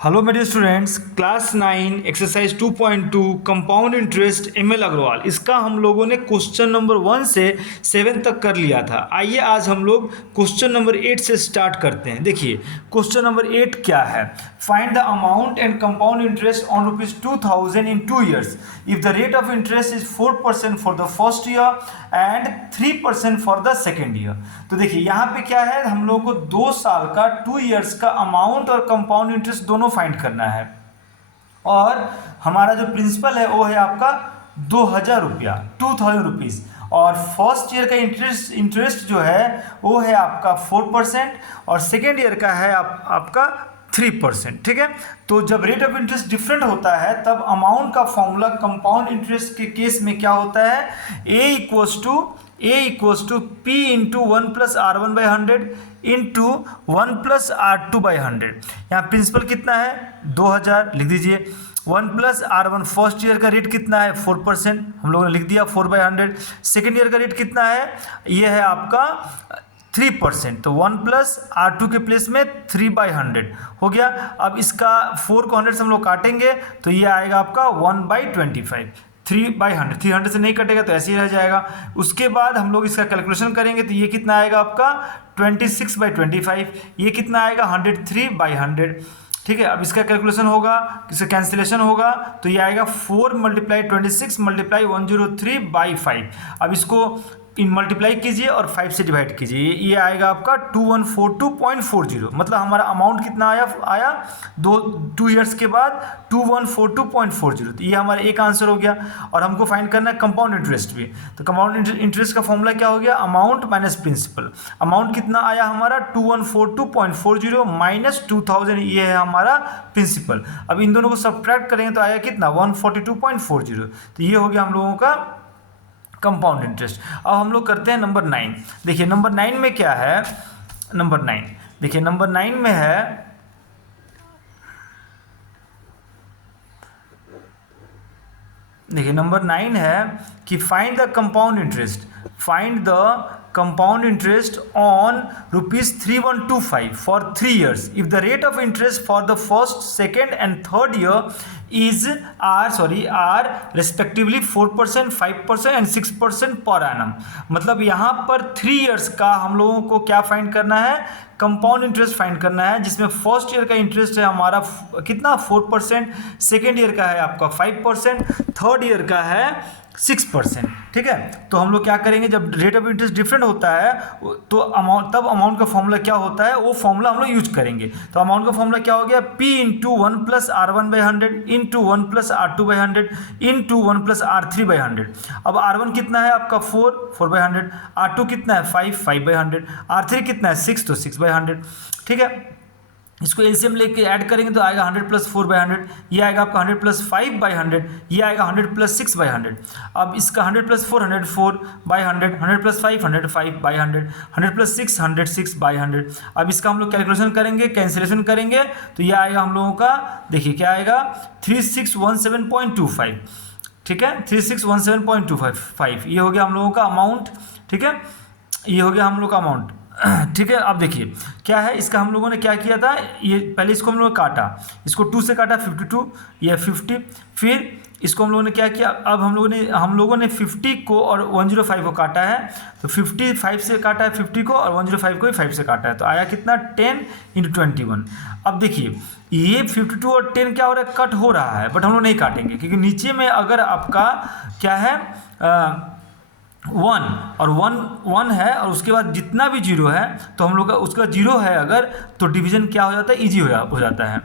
Hello मेरे students, class 9 exercise 2.2 compound interest ML Agarwal, इसका हम लोगों ने क्वेश्चन नंबर 1 से 7 तक कर लिया था। आइए आज हम लोग क्वेश्चन नंबर 8 से स्टार्ट करते हैं। देखिए क्वेश्चन नंबर 8 क्या है। Find the amount and compound interest on ₹2000 in 2 years if the rate of interest is 4% for the first year and 3% for the second year. तो देखिए यहाँ पे क्या है, हम लोगों को 2 साल का 2 years का अमाउंट और कंपाउंड इंटरेस्ट दोनों फाइंड करना है। और हमारा जो प्रिंसिपल है वो है आपका 2000 रुपया, 2000 रुपीज़। और फर्स्ट ईयर का इंटरेस्ट जो है वो है आपका 4% और सेकेंड ईयर का है आपका 3%। ठीक है, तो जब रेट ऑफ इंटरेस्ट डिफरेंट होता है तब अमाउंट का फॉर्मूला कंपाउंड इंटरेस्ट के केस में क्या होता है, A equals to P into 1+R1/100 into 1+R2/100। यहाँ प्रिंसिपल कितना है 2000, लिख दीजिए। 1+R1 फर्स्ट ईयर का रेट कितना है 4%, हम लोगों ने लिख दिया 4/100। सेकेंड ईयर का रेट कितना है, ये है आपका 3%, तो 1+R2 के प्लेस में 3/100 हो गया। अब इसका 4 को 100 से हम लोग काटेंगे तो ये आएगा आपका 1/25। 3/100, 300 से नहीं कटेगा तो ऐसे ही रह जाएगा। उसके बाद हम लोग इसका कैलकुलेशन करेंगे तो ये कितना आएगा आपका 26/25, ये कितना आएगा 103/100। ठीक है, अब इसका कैलकुलेशन होगा, इसका कैंसिलेशन होगा तो ये आएगा 4 × 26 × 103/5। अब इसको इन मल्टीप्लाई कीजिए और 5 से डिवाइड कीजिए, ये आएगा आपका 2142.40। मतलब हमारा अमाउंट कितना आया 2 ईयर्स के बाद 2142.40। तो ये हमारा एक आंसर हो गया। और हमको फाइंड करना है कंपाउंड इंटरेस्ट भी। तो कंपाउंड इंटरेस्ट का फॉर्मूला क्या हो गया, अमाउंट माइनस प्रिंसिपल। अमाउंट कितना आया हमारा 2142.40 माइनस 2000, ये है हमारा प्रिंसिपल। अब इन दोनों को सब्ट्रैक्ट करेंगे तो आया कितना 142.40। तो ये हो गया हम लोगों का कंपाउंड इंटरेस्ट। अब हम लोग करते हैं नंबर 9। देखिए नंबर 9 में क्या है, नंबर 9 देखिए, नंबर 9 में है, देखिए नंबर 9 है कि find the compound interest, find the compound interest on ₹3125 for 3 years if the rate of interest for the first, second and third year are respectively 4%, 5% and 6% per annum। मतलब यहाँ पर 3 years का हम लोगों को क्या फाइंड करना है, कंपाउंड इंटरेस्ट फाइंड करना है, जिसमें फर्स्ट ईयर का इंटरेस्ट है हमारा कितना 4%, सेकेंड ईयर का है आपका 5%, थर्ड ईयर का है 6%। ठीक है, तो हम लोग क्या करेंगे, जब रेट ऑफ इंटरेस्ट डिफरेंट होता है तो अमाउंट का फॉर्मूला क्या होता है, वो फॉर्मूला हम लोग यूज करेंगे। तो अमाउंट का फॉर्मूला क्या हो गया, P into 1+R1/100 into 1+R2/100 into 1+R3/100। अब R1 कितना है आपका 4/100, R2 कितना है 5/100, R3 कितना है 6, तो 6/100। ठीक है, इसको एलसीएम लेके ऐड करेंगे तो आएगा 100 + 4/100, ये आएगा आपका 100 + 5/100, ये आएगा 100 + 6/100। अब इसका 100 + 4 104/100, 100 + 5 105/100, 100 + 6 106/100। अब इसका हम लोग कैलकुलेशन करेंगे, कैंसिलेशन करेंगे तो ये आएगा हम लोगों का, देखिए क्या आएगा 3617.25। ठीक है, 3617.25 ये हो गया हम लोगों का अमाउंट। ठीक है, ये हो गया हम लोग का अमाउंट। ठीक है, अब देखिए क्या है, इसका हम लोगों ने क्या किया था, ये पहले इसको हम लोगों ने काटा, इसको 2 से काटा 52, ये 50। फिर इसको हम लोगों ने क्या किया, अब हम लोगों ने 50 को और 105 को काटा है, तो 55 से काटा है 50 को और 105 को भी 5 से काटा है, तो आया कितना 10 × 21। अब देखिए ये 52 और 10 क्या हो रहा है, कट हो रहा है, बट हम लोग नहीं काटेंगे क्योंकि नीचे में अगर आपका क्या है 1 और 1 है और उसके बाद जितना भी जीरो है तो हम लोग का उसका जीरो है अगर, तो डिवीजन क्या हो जाता है, ईजी हो जाता है।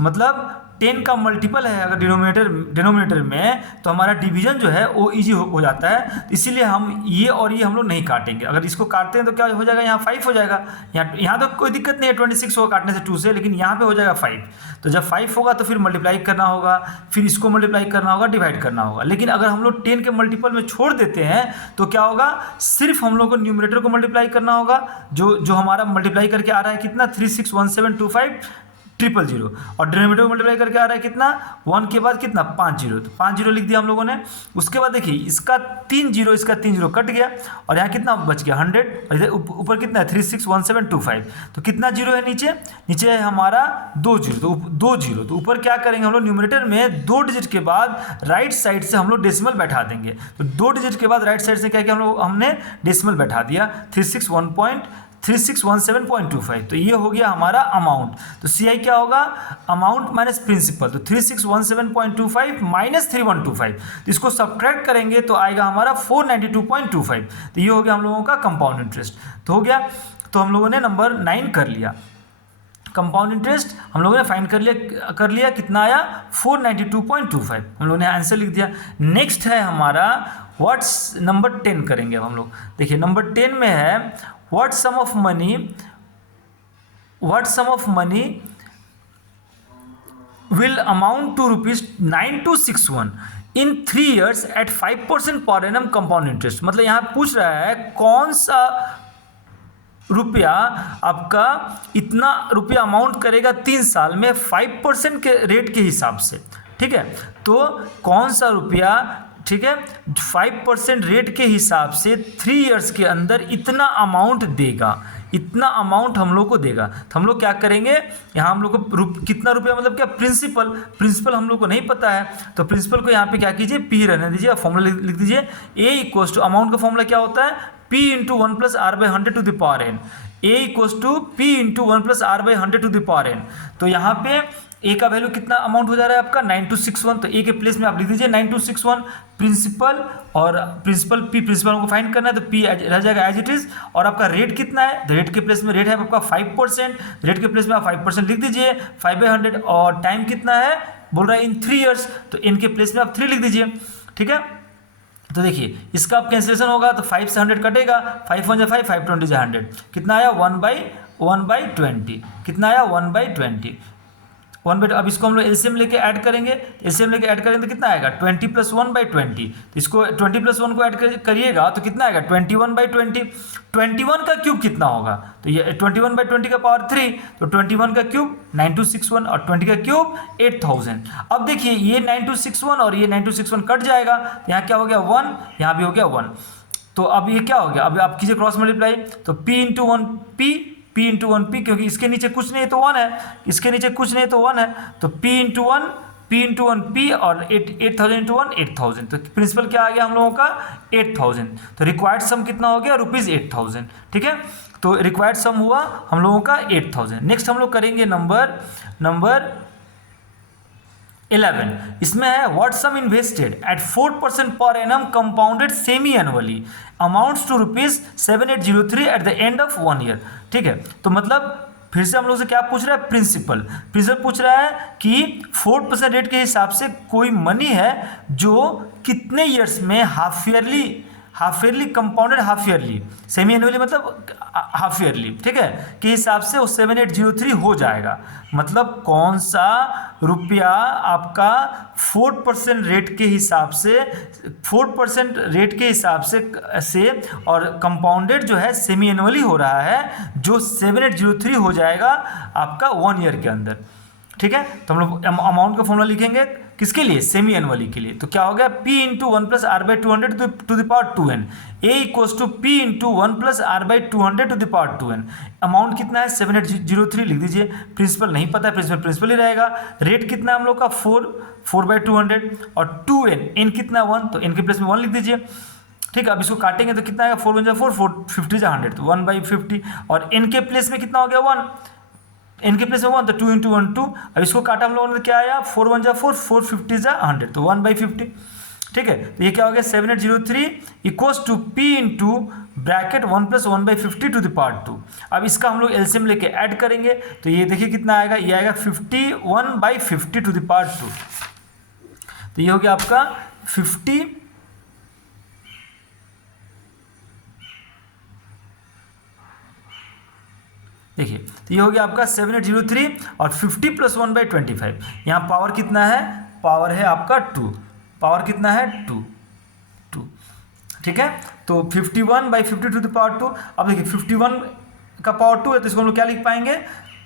मतलब 10 का मल्टीपल है अगर डिनोमिनेटर में, तो हमारा डिवीजन जो है वो ईजी हो जाता है। इसीलिए हम ये और ये हम लोग नहीं काटेंगे। अगर इसको काटते हैं तो क्या हो जाएगा, यहाँ 5 हो जाएगा। यहाँ तो कोई दिक्कत नहीं है 26 को काटने से 2 से, लेकिन यहाँ पे हो जाएगा 5। तो जब 5 होगा तो फिर मल्टीप्लाई करना होगा, फिर इसको मल्टीप्लाई करना होगा, डिवाइड करना होगा। लेकिन अगर हम लोग 10 के मल्टीपल में छोड़ देते हैं तो क्या होगा, सिर्फ हम लोग को न्यूमरेटर को मल्टीप्लाई करना होगा, जो हमारा मल्टीप्लाई करके आ रहा है कितना 361725 000 और डिनोमिनेटर को मल्टीप्लाई करके आ रहा है कितना 1 के बाद कितना 5 जीरो, तो 5 जीरो लिख दिया हम लोगों ने। उसके बाद देखिए इसका 3 जीरो इसका 3 जीरो कट गया और यहाँ कितना बच गया 100 और इधर ऊपर कितना है 361725, तो कितना जीरो है नीचे, नीचे है हमारा 2 जीरो, तो 2 जीरो, तो ऊपर क्या करेंगे हम लोग न्यूमरेटर में 2 डिजिट के बाद राइट साइड से हम लोग डेसिमल बैठा देंगे। तो 2 डिजिट के बाद राइट साइड से क्या किया हम लोग, हमने डेसिमल बैठा दिया 3617.25, तो ये हो गया हमारा अमाउंट। तो सी आई क्या होगा, अमाउंट माइनस प्रिंसिपल, तो 3617.25 माइनस 3125, तो इसको सब्ट्रैक्ट करेंगे तो आएगा हमारा 492.25, तो ये हो गया हम लोगों का कंपाउंड इंटरेस्ट। तो हो गया, तो हम लोगों ने नंबर 9 कर लिया, कंपाउंड इंटरेस्ट हम लोगों ने फाइंड कर लिया कितना आया 492.25, हम लोगों ने आंसर लिख दिया। नेक्स्ट है हमारा व्हाट्स नंबर 10 करेंगे अब हम लोग। देखिए नंबर 10 में है what sum of money will amount to ₹9261 in 3 years at 5% per annum compound interest. मतलब यहाँ पूछ रहा है कौन सा रुपया आपका इतना रुपया अमाउंट करेगा 3 साल में 5% के रेट के हिसाब से, ठीक है। तो कौन सा रुपया, ठीक है, 5% रेट के हिसाब से 3 years के अंदर इतना अमाउंट देगा, इतना अमाउंट हम लोग को देगा। तो हम लोग क्या करेंगे, यहाँ हम लोग को कितना रुपया मतलब क्या, प्रिंसिपल हम लोग को नहीं पता है, तो प्रिंसिपल को यहाँ पे क्या कीजिए पी रहने दीजिए, फॉर्मूला लिख दीजिए ए इक्वल्स टू, अमाउंट का फॉर्मूला क्या होता है P into 1 plus R by 100 to the power n, A equals to P into 1 plus R by 100 to the power n। तो यहाँ पे ए का वैल्यू कितना अमाउंट हो जा रहा है आपका 9261, तो ए के प्लेस में आप लिख दीजिए 9261 प्रिंसिपल, और प्रिंसिपल को फाइंड करना है तो पी रह जाएगा एज इट इज, और आपका रेट कितना है, तो रेट के प्लेस में रेट है आपका 5%, रेट के प्लेस में आप 5% लिख दीजिए 5/100, और टाइम कितना है बोल रहा है इन 3 years, तो इनके प्लेस में आप 3 लिख दीजिए, ठीक है। तो देखिए इसका अब कैंसिलेशन होगा तो 5 से 100 कटेगा, 5 1 5, 5 20 100, कितना आया 1/20, कितना आया 1/20, अब इसको हम लोग एलसीएम लेके ऐड करेंगे, एलसीएम लेके ऐड करेंगे तो कितना आएगा 20 + 1/20, तो इसको 20 + 1 को ऐड करिएगा तो कितना आएगा 21/20, 21 का क्यूब कितना होगा, तो ये 21/20 का पावर 3, तो 21 का क्यूब 9261 और 20 का क्यूब 8000। अब देखिए ये 9261 और ये 9261 कट जाएगा, तो यहाँ क्या हो गया 1, यहाँ भी हो गया 1, तो अब ये क्या हो गया, अब आप कीजिए क्रॉस मल्टीप्लाई, तो P इंटू 1 P, क्योंकि इसके नीचे कुछ नहीं है तो 1 है, इसके नीचे कुछ नहीं है तो 1 है, तो P इंटू 1 P और 8000 इंटू 1 8000, तो प्रिंसिपल क्या आ गया हम लोगों का 8000, तो रिक्वायर्ड सम कितना हो गया ₹8000, ठीक है। तो रिक्वायर्ड सम हुआ हम लोगों का 8000। नेक्स्ट हम लोग करेंगे नंबर 11, इसमें है what sum invested at 4% per annum compounded semi annually amounts to ₹7803 at the end of 1 year, ठीक है। तो मतलब फिर से हम लोग से क्या पूछ रहा है, प्रिंसिपल पूछ रहा है कि 4% रेट के हिसाब से कोई मनी है जो कितने ईयर्स में half yearly compounded half yearly, semi annually मतलब हाफ ईयरली, ठीक है, के हिसाब से वो 7803 हो जाएगा। मतलब कौन सा रुपया आपका 4% रेट के हिसाब से 4% रेट के हिसाब से और कंपाउंडेड जो है सेमी एनुअली हो रहा है, जो 7803 हो जाएगा आपका 1 year के अंदर, ठीक है। तो हम लोग अमाउंट का फॉर्मूला लिखेंगे किसके लिए, सेमी एनुअली के लिए, तो क्या हो गया P into 1 plus R by 200 to the power 2n, A equals to P into 1 plus R by 200 to the power 2n। Amount कितना है 7803 लिख दीजिए, प्रिंसिपल नहीं पता है, प्रिंसिपल ही रहेगा। रेट कितना है हम लोग का 4/200 और 2n कितना 1, तो n के प्लेस में 1 लिख दीजिए, ठीक है। अब इसको काटेंगे तो कितना आएगा 4 1 4 4 50 100, तो 1/50, और n के प्लेस में कितना हो गया 1, n के प्लेस में 1, तो 2 इंटू 1 2। अब इसको काटा हम लोगों ने, क्या आया 4 1 4 4 50 100, तो 1/50, ठीक है। तो ये क्या हो गया 7803 equals to P into bracket 1 plus 1/50 to the power 2। अब इसका हम लोग एलसीएम लेके ऐड करेंगे तो ये देखिए कितना आएगा, ये आएगा 51/50 टू द पावर 2, तो ये हो गया आपका 50, देखिए तो ये हो गया आपका 7803 और 50 + 1/25। यहाँ पावर कितना है, पावर है आपका 2, पावर कितना है 2, ठीक है। तो 51/50 टू द पावर 2। अब देखिए 51 का पावर 2 है तो इसको हम लोग क्या लिख पाएंगे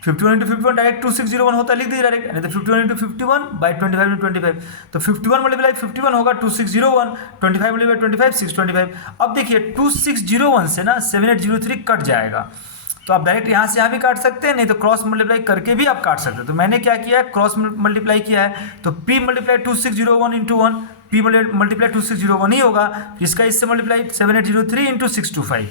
51 इंटू 51 डायरेक्ट 2601 होता है, लिख दीजिए डायरेक्ट, नहीं तो 51 इंटू 51 बाई 25 इंटू 25, तो 51 मल्टीप्लाई 51 होगा 2601, 25 मल्टीप्लाई 25 625। अब देखिए 2601 से ना 7803 कट जाएगा, तो आप डायरेक्ट यहाँ से यहाँ भी काट सकते हैं, नहीं तो क्रॉस मल्टीप्लाई करके भी आप काट सकते हैं। तो मैंने क्या किया है, क्रॉस मल्टीप्लाई किया है, तो p multiply 2601 into 1, p multiply 2601 ही होगा, इसका इससे मल्टीप्लाई 7803 इंटू 625,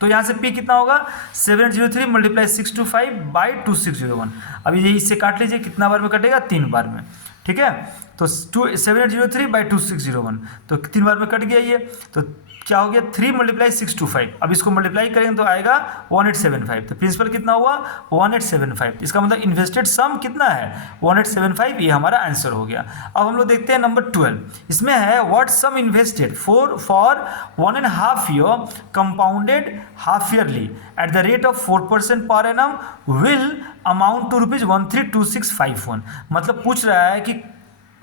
तो यहाँ से p कितना होगा 7803 मल्टीप्लाई 625 बाई 2601। अब ये इससे काट लीजिए, कितना बार में कटेगा, 3 बार में, ठीक है। तो 7803 बाई 2601, तो 3 बार में कट गया ये, तो क्या हो गया 3 मल्टीप्लाई 625। अब इसको मल्टीप्लाई करेंगे तो आएगा 1875, तो प्रिंसिपल कितना हुआ 1875, इसका मतलब इन्वेस्टेड सम कितना है 1875, ये हमारा आंसर हो गया। अब हम लोग देखते हैं नंबर 12, इसमें है what sum invested for 1.5 year compounded half yearly at the rate of 4% per annum will amount to ₹132651। मतलब पूछ रहा है कि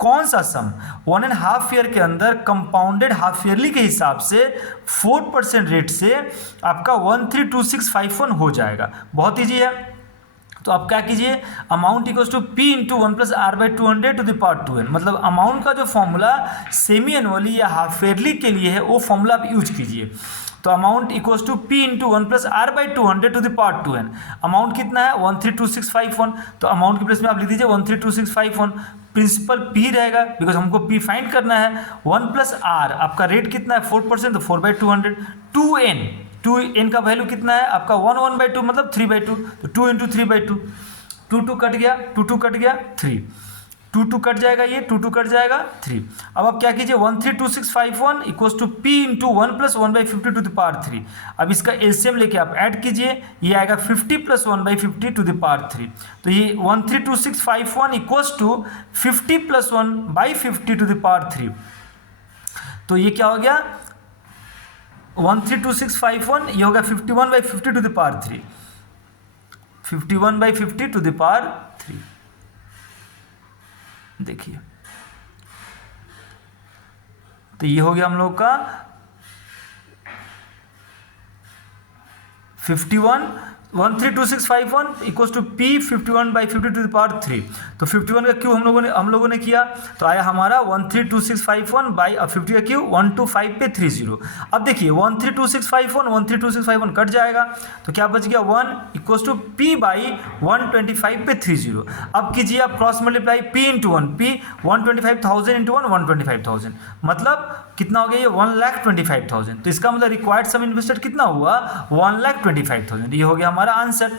कौन सा सम 1.5 ईयर के अंदर कंपाउंडेड हाफ ईयरली के हिसाब से 4% रेट से आपका 132651 हो जाएगा। बहुत ईजी है, तो आप क्या कीजिए, amount equals to p into 1 plus R by 200 to the power 2n। मतलब अमाउंट का जो फॉर्मूला सेमी एनुअली या हाफ ईयरली के लिए है वो फॉर्मूला आप यूज कीजिए। तो amount equals to p into 1 plus R by 200 to the power 2n। Amount कितना है 132651, तो अमाउंट के प्लेस में आप लिख दीजिए 132651। प्रिंसिपल p रहेगा बिकॉज हमको p फाइंड करना है। 1 प्लस आर आपका रेट कितना है 4%, तो 4/200। 2n का वैल्यू कितना है आपका 1/2 मतलब 3/2, तो 2 इंटू 3/2, 2 कट गया, 2 कट गया 3, 2 कट जाएगा, ये 2 कट जाएगा 3। अब आप क्या कीजिए 132651 equals to p into 1 plus 1/50 to the power 3। अब इसका एलसीएम लेके आप ऐड कीजिए, ये आएगा 50 प्लस 1/50 टू द पावर 3। तो ये 132651 equals to 50 plus 1/50 to the power 3। तो ये क्या हो गया 132651, ये होगा 51/50 to the power 3, 51/50 to the power 3। देखिए तो ये हो गया हम लोग का 132651 equals to p 51/50 to the power 3। तो 51 का क्यूब हम लोगों ने किया, तो आया हमारा 132651 बाई 50 का क्यूब 125 पे 30। अब देखिए 132651 कट जाएगा, तो क्या बच गया 1 इक्वल्स टू p बाई 125 पे 30। अब कीजिए आप cross multiply p into 1, p 125,000 into 1 125,000, मतलब कितना हो गया ये 1,25,000। तो इसका मतलब रिक्वायर्ड सम इन्वेस्टेड कितना हुआ 1,25,000, ये हो गया हमारा आंसर।